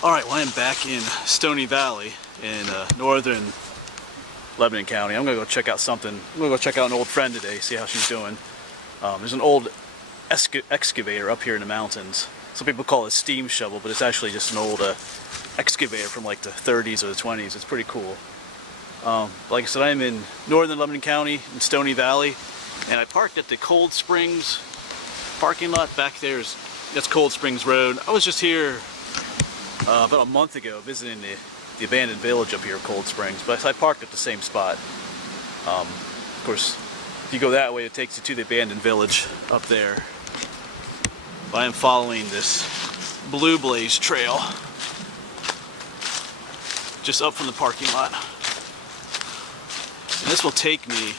Alright, well I am back in Stony Valley in northern Lebanon County. I'm going to go check out something. I'm going to go check out an old friend today, see how she's doing. There's an old excavator up here in the mountains. Some people call it a steam shovel, but it's actually just an old excavator from like the 30s or the 20s. It's pretty cool. Like I said, I'm in northern Lebanon County in Stony Valley, and I parked at the Cold Springs parking lot. Back there that's Cold Springs Road. I was just here about a month ago visiting the abandoned village up here, Cold Springs, but I parked at the same spot. Of course, if you go that way, it takes you to the abandoned village up there. But I am following this Blue Blaze trail just up from the parking lot. And this will take me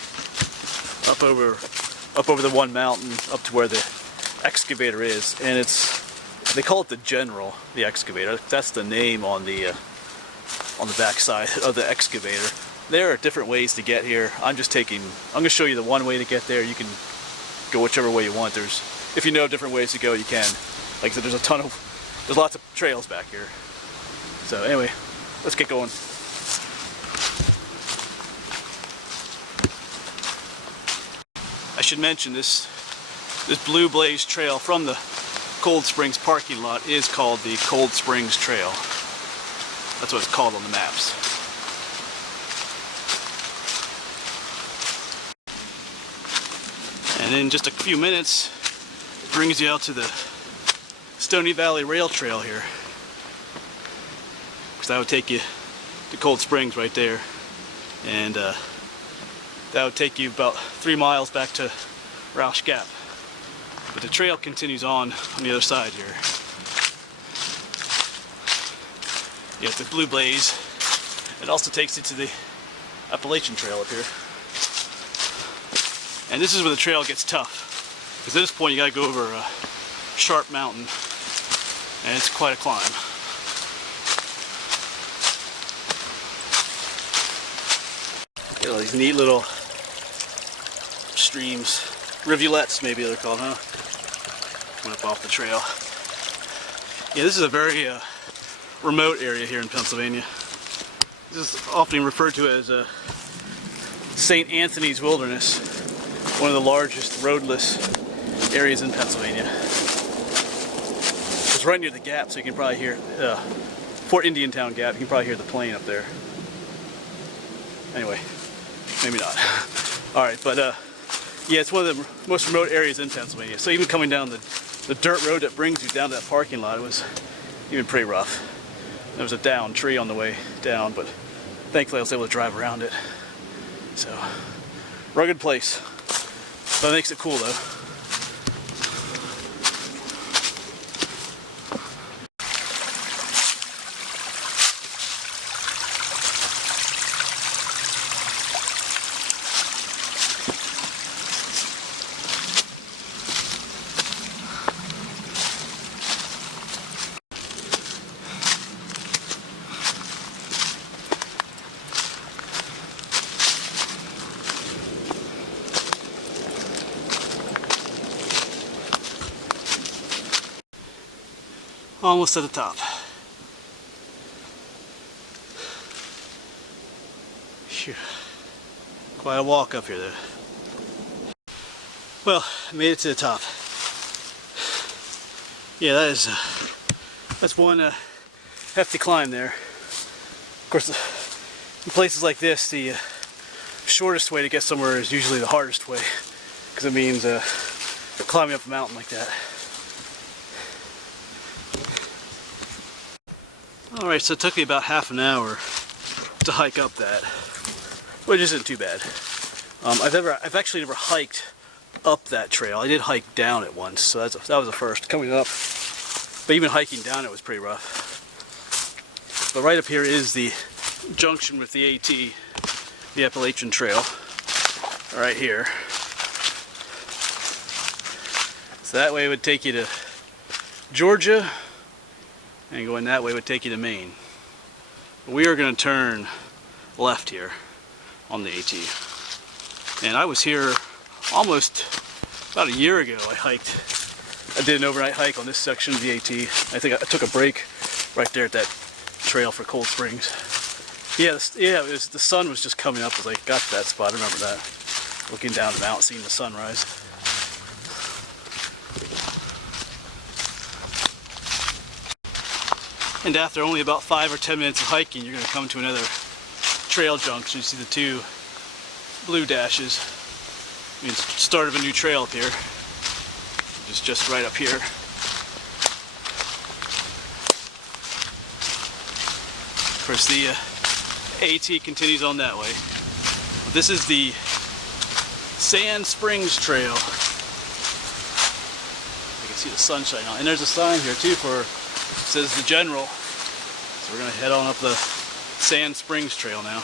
up over the one mountain, up to where the excavator is, and they call it the General, the excavator. That's the name on the back side of the excavator. There are different ways to get here. I'm going to show you the one way to get there. You can go whichever way you want. If you know different ways to go, you can. Like I said, there's lots of trails back here. So anyway, let's get going. I should mention this Blue Blaze trail from the Cold Springs parking lot is called the Cold Springs Trail. That's what it's called on the maps. And in just a few minutes, it brings you out to the Stony Valley Rail Trail here. Because that would take you to Cold Springs right there. And that would take you about 3 miles back to Roush Gap. But the trail continues on the other side here. You have the Blue Blaze. It also takes you to the Appalachian Trail up here. And this is where the trail gets tough, because at this point you gotta go over a sharp mountain, and it's quite a climb. Get all these neat little streams, rivulets maybe they're called, huh? Coming up off the trail. Yeah, this is a very remote area here in Pennsylvania. This is often referred to as St. Anthony's Wilderness, one of the largest roadless areas in Pennsylvania. It's right near the Gap, so you can probably hear Fort Indiantown Gap. You can probably hear the plane up there. Anyway, maybe not. All right, but yeah, it's one of the most remote areas in Pennsylvania. So even coming down the dirt road that brings you down to that parking lot, it was even pretty rough. There was a downed tree on the way down, but thankfully I was able to drive around it. So, rugged place. But it makes it cool though. Almost at the top. Phew. Quite a walk up here though. Well, I made it to the top. Yeah, that's one hefty climb there. Of course, in places like this, the shortest way to get somewhere is usually the hardest way, because it means climbing up a mountain like that. Alright, so it took me about half an hour to hike up that, which isn't too bad. I've actually never hiked up that trail. I did hike down it once, so that was a first, coming up. But even hiking down it was pretty rough. But right up here is the junction with the AT, the Appalachian Trail, right here. So that way it would take you to Georgia, and going that way would take you to Maine. We are going to turn left here on the AT. And I was here almost about a year ago. I did an overnight hike on this section of the AT. I think I took a break right there at that trail for Cold Springs. Yeah, the sun was just coming up as I got to that spot. I remember that. Looking down the mountain, seeing the sunrise. And after only about 5 or 10 minutes of hiking, you're going to come to another trail junction. You see the two blue dashes. It means start of a new trail up here. It's just right up here. Of course, the AT continues on that way. This is the Sand Springs Trail. You can see the sunshine on, and there's a sign here too for, it says the General. So we're gonna head on up the Sand Springs Trail now.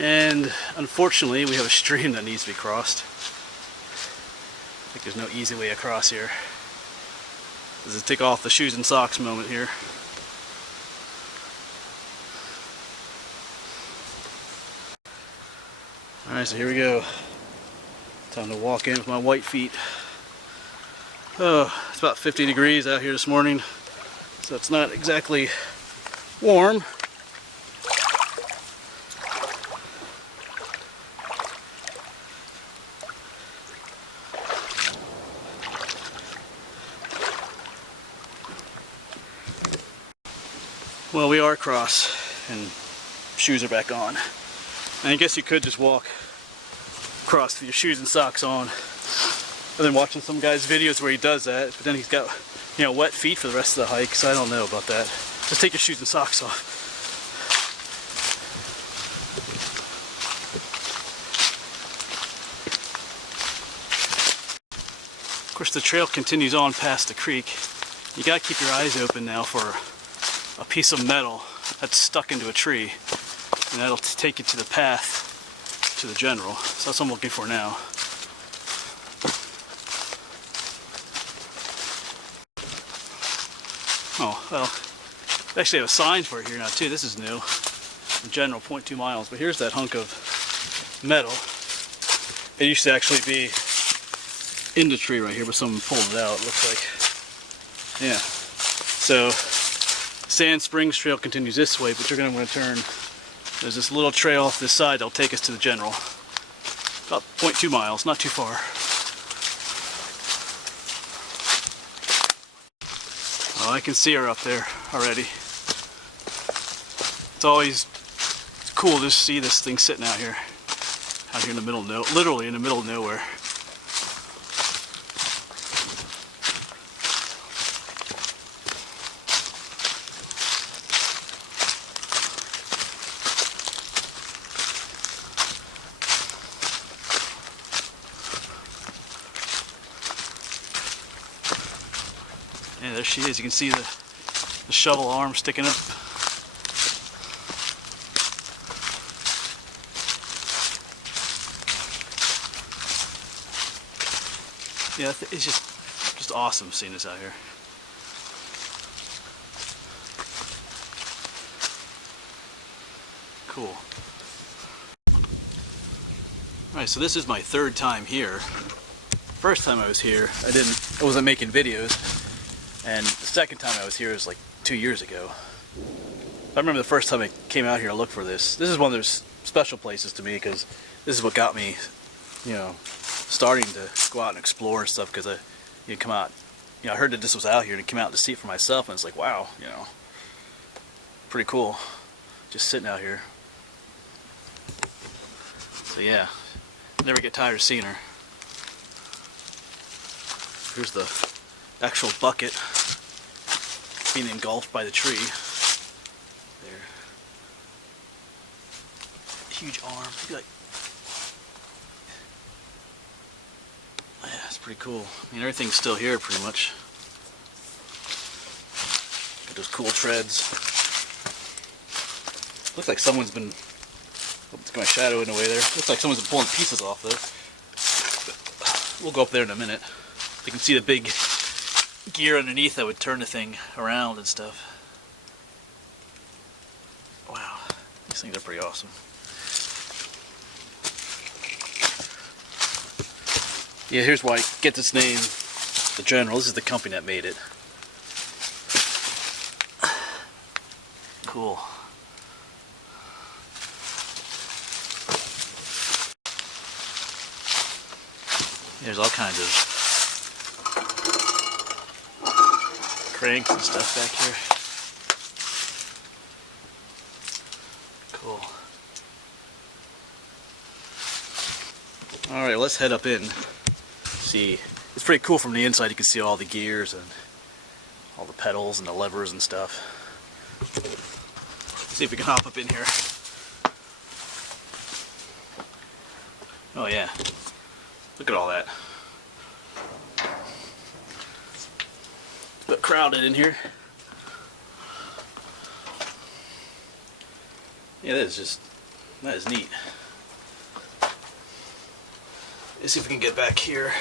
And unfortunately, we have a stream that needs to be crossed. I think there's no easy way across here. This is a take off the shoes and socks moment here. Alright, so here we go. Time to walk in with my white feet. Oh, it's about 50 degrees out here this morning, so it's not exactly warm. Well, we are across, and shoes are back on. And I guess you could just walk across with your shoes and socks on. I've been watching some guy's videos where he does that, but then he's got, you know, wet feet for the rest of the hike, so I don't know about that. Just take your shoes and socks off. Of course, the trail continues on past the creek. You gotta keep your eyes open now for a piece of metal that's stuck into a tree, and that'll take you to the path to the General. So that's what I'm looking for now. Oh, well, they actually have a sign for it here now too. This is new. The General, 0.2 miles. But here's that hunk of metal. It used to actually be in the tree right here, but someone pulled it out, it looks like. Yeah. So Sand Springs Trail continues this way, but you're going to want to turn. There's this little trail off this side that'll take us to the General. About 0.2 miles, not too far. Oh, I can see her up there already. It's always cool to see this thing sitting out here in the middle of nowhere, literally in the middle of nowhere. Yeah, there she is. You can see the shovel arm sticking up. Yeah, it's just awesome seeing this out here. Cool. Alright, so this is my third time here. First time I was here, I wasn't making videos. And the second time I was here was like 2 years ago. I remember the first time I came out here to look for this. This is one of those special places to me because this is what got me, you know, starting to go out and explore and stuff. Because I come out, you know, I heard that this was out here and came out to see it for myself, and it's like, wow, you know, pretty cool, just sitting out here. So yeah, never get tired of seeing her. Here's the actual bucket being engulfed by the tree. There. Huge arm. Like, yeah, it's pretty cool. I mean, everything's still here pretty much. Got those cool treads. Looks like someone's been. It's got my shadow in the way there. Looks like someone's been pulling pieces off though. We'll go up there in a minute. You can see the big gear underneath that would turn the thing around and stuff. Wow, these things are pretty awesome. Yeah, here's why it gets its name, the General. This is the company that made it. Cool. There's all kinds of cranks and stuff back here. Cool. Alright, let's head up in. See, it's pretty cool from the inside. You can see all the gears and all the pedals and the levers and stuff. See if we can hop up in here. Oh yeah, look at all that. It's a bit crowded in here. Yeah, that is neat. Let's see if we can get back here.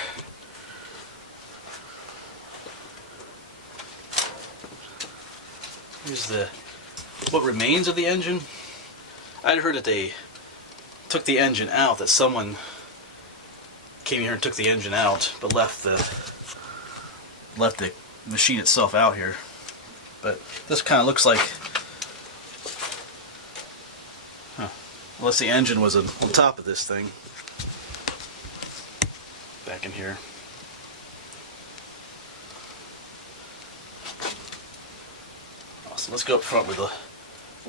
Here's what remains of the engine. I'd heard that they took the engine out, that someone came here and took the engine out, but left the machine itself out here. But this kind of looks like, unless the engine was on top of this thing. Back in here. Awesome. Let's go up front where the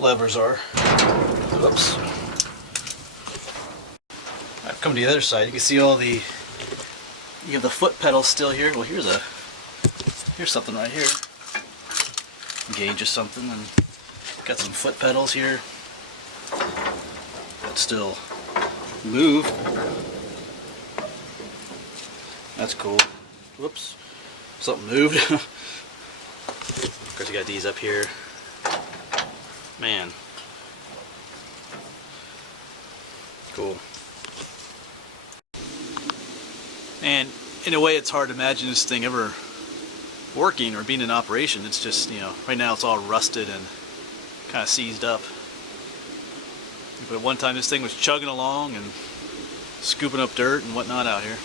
levers are. Whoops. I've come to the other side. You can see all the. You have the foot pedals still here. Well, here's something right here. Gauge of something, and got some foot pedals here that still move. That's cool. Whoops. Something moved. Of course, you got these up here. Man. Cool. And in a way, it's hard to imagine this thing ever working or being in operation. It's just, you know, right now it's all rusted and kind of seized up. But at one time, this thing was chugging along and scooping up dirt and whatnot out here.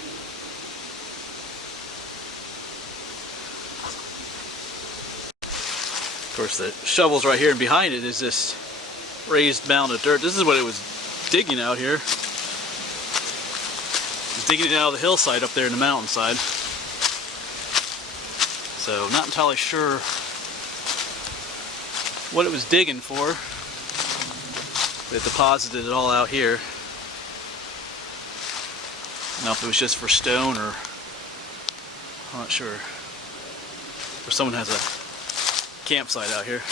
Of course, the shovel's right here, and behind it is this raised mound of dirt. This is what it was digging out here. It was digging it out of the hillside up there in the mountainside. So, not entirely sure what it was digging for. But it deposited it all out here. Now, if it was just for stone or I'm not sure. Or someone has a campsite out here.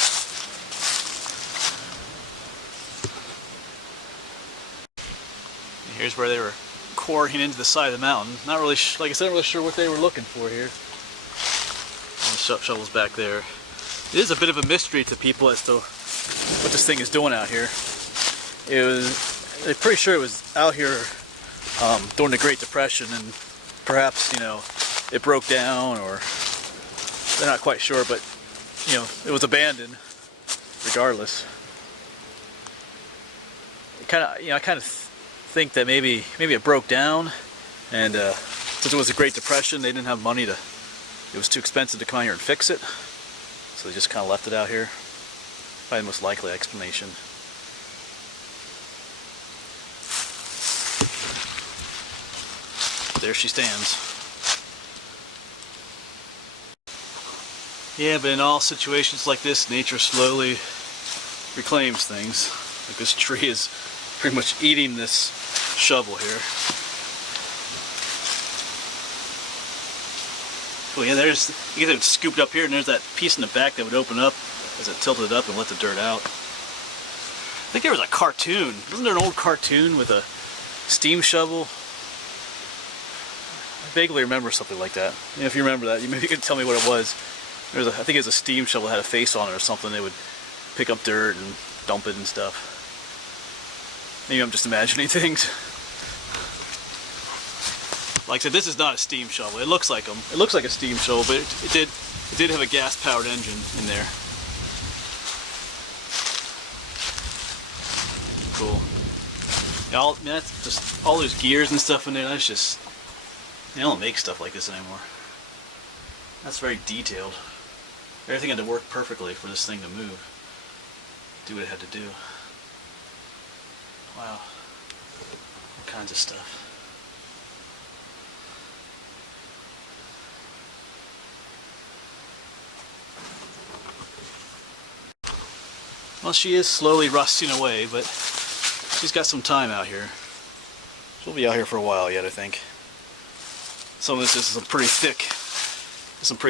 And here's where they were quarrying into the side of the mountain. Not really, like I said, not really sure what they were looking for here. And the shovel's back there. It is a bit of a mystery to people as to what this thing is doing out here. They're pretty sure it was out here during the Great Depression, and perhaps, you know, it broke down, or they're not quite sure, but you know, it was abandoned regardless. I kind of think that maybe it broke down, and since it was a Great Depression, they didn't have money to. It was too expensive to come out here and fix it, so they just kind of left it out here. Probably the most likely explanation. There she stands. Yeah, but in all situations like this, nature slowly reclaims things. Like this tree is pretty much eating this shovel here. Oh yeah, you get it scooped up here, and there's that piece in the back that would open up as it tilted up and let the dirt out. I think there was a cartoon. Wasn't there an old cartoon with a steam shovel? I vaguely remember something like that. You know, if you remember that, maybe you can tell me what it was. I think it was a steam shovel that had a face on it or something. They would pick up dirt and dump it and stuff. Maybe I'm just imagining things. Like I said, this is not a steam shovel. It looks like them. It looks like a steam shovel, but it did It did have a gas-powered engine in there. Cool. Yeah, man, that's just all those gears and stuff in there. That's just, they don't make stuff like this anymore. That's very detailed. Everything had to work perfectly for this thing to move. Do what it had to do. Wow. All kinds of stuff. Well, she is slowly rusting away, but she's got some time out here. She'll be out here for a while yet, I think. Some of this is some pretty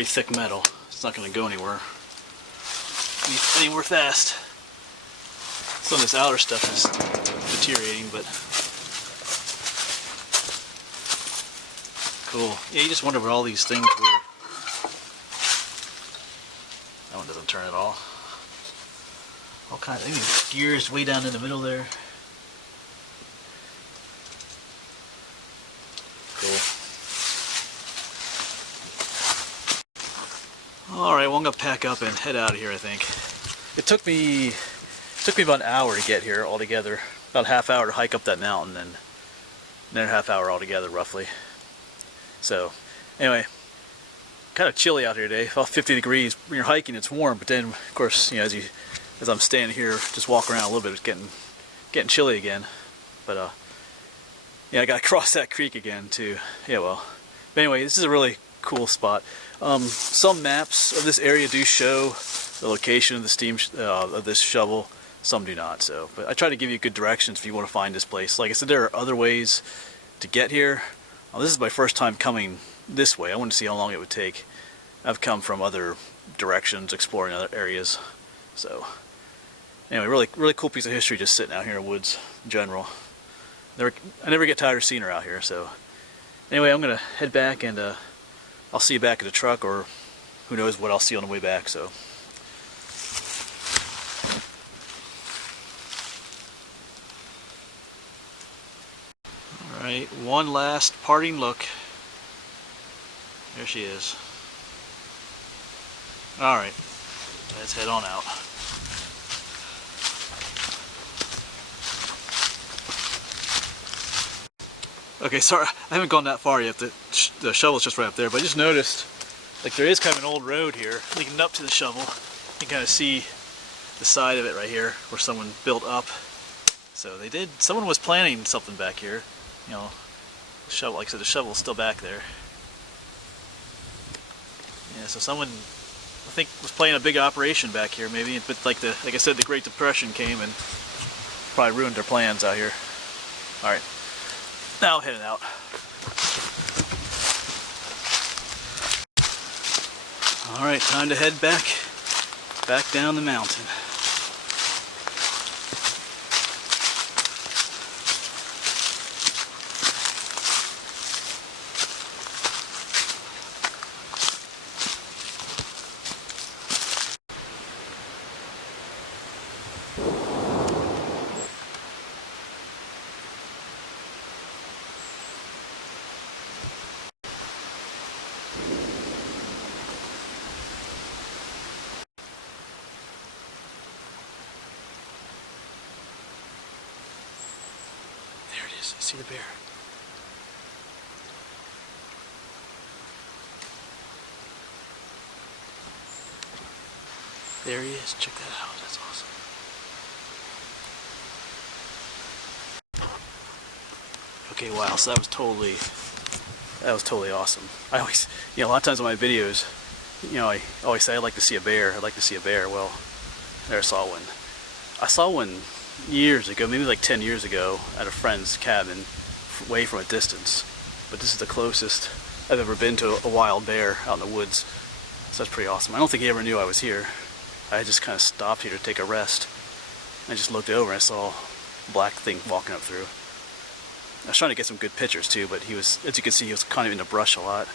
thick metal. It's not going to go anywhere fast. Some of this outer stuff is deteriorating, but cool. Yeah, you just wonder what all these things were. That one doesn't turn at all. All kinds of gears way down in the middle there. Cool. Alright, well I'm gonna pack up and head out of here, I think. It took me about an hour to get here altogether. About a half hour to hike up that mountain, and another half hour altogether roughly. So anyway, kind of chilly out here today, about 50 degrees. When you're hiking it's warm, but then of course, you know, as I'm standing here, just walking around a little bit, it's getting chilly again. But yeah, I gotta cross that creek again too. Yeah, well. But anyway, this is a really cool spot. Some maps of this area do show the location of the of this shovel. Some do not. So, but I try to give you good directions if you want to find this place. Like I said, there are other ways to get here. This is my first time coming this way. I wanted to see how long it would take. I've come from other directions, exploring other areas. So. Anyway, really cool piece of history just sitting out here in the woods in general. I never get tired of seeing her out here, so. Anyway, I'm going to head back, and I'll see you back at the truck, or who knows what I'll see on the way back, so. Alright, one last parting look. There she is. Alright, let's head on out. Okay, sorry, I haven't gone that far yet. The shovel's just right up there, but I just noticed, like, there is kind of an old road here leading up to the shovel. You can kind of see the side of it right here where someone built up. So someone was planting something back here. You know, the shovel, like I said, the shovel's still back there. Yeah, so someone, I think, was planning a big operation back here maybe, but like I said, the Great Depression came and probably ruined their plans out here. Alright. Now heading out. Alright, time to head back down the mountain. See the bear. There he is. Check that out. That's awesome. Okay, wow. So that was totally awesome. I always, a lot of times in my videos, I always say I'd like to see a bear. I'd like to see a bear. Well, there I saw one. I saw one years ago, maybe like 10 years ago, at a friend's cabin, way from a distance. But this is the closest I've ever been to a wild bear out in the woods. So that's pretty awesome. I don't think he ever knew I was here. I just kind of stopped here to take a rest. I just looked over and I saw a black thing walking up through. I was trying to get some good pictures too, but he was, as you can see, he was kind of in the brush a lot.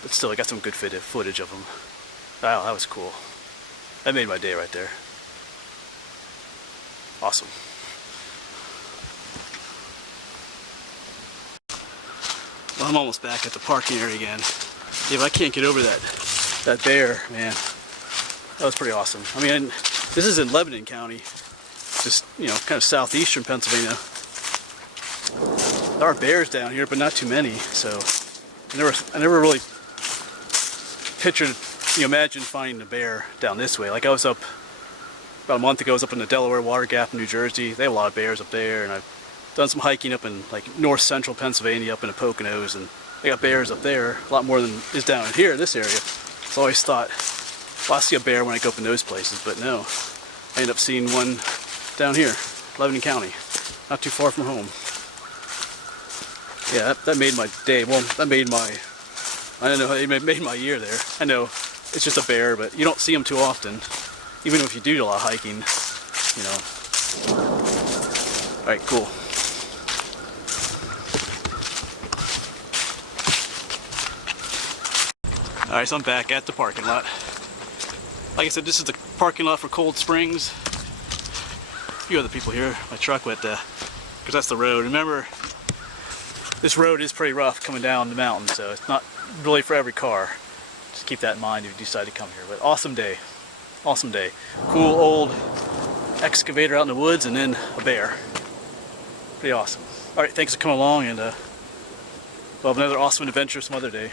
But still, I got some good footage of him. Wow, that was cool. That made my day right there. Awesome. Well, I'm almost back at the parking area again. Yeah, but I can't get over that that bear, man, that was pretty awesome. I mean, this is in Lebanon County, just, you know, kind of southeastern Pennsylvania. There are bears down here, but not too many, so I never really pictured, imagine finding a bear down this way. Like I was up about a month ago, I was up in the Delaware Water Gap in New Jersey. They have a lot of bears up there, and I've done some hiking up in like north central Pennsylvania, up in the Poconos, and they got bears up there, a lot more than is down here, this area. So I always thought, well, I see a bear when I go up in those places, but no. I ended up seeing one down here, Lebanon County, not too far from home. Yeah, that made my day. Well, that made my, I don't know, it made my year there. I know, it's just a bear, but you don't see them too often, even if you do a lot of hiking, Alright, cool. Alright, so I'm back at the parking lot. Like I said, this is the parking lot for Cold Springs. A few other people here, my truck went, because that's the road. Remember, this road is pretty rough coming down the mountain, so it's not really for every car. Just keep that in mind if you decide to come here. But awesome day. Awesome day. Cool old excavator out in the woods, and then a bear. Pretty awesome. Alright, thanks for coming along, and we'll have another awesome adventure some other day.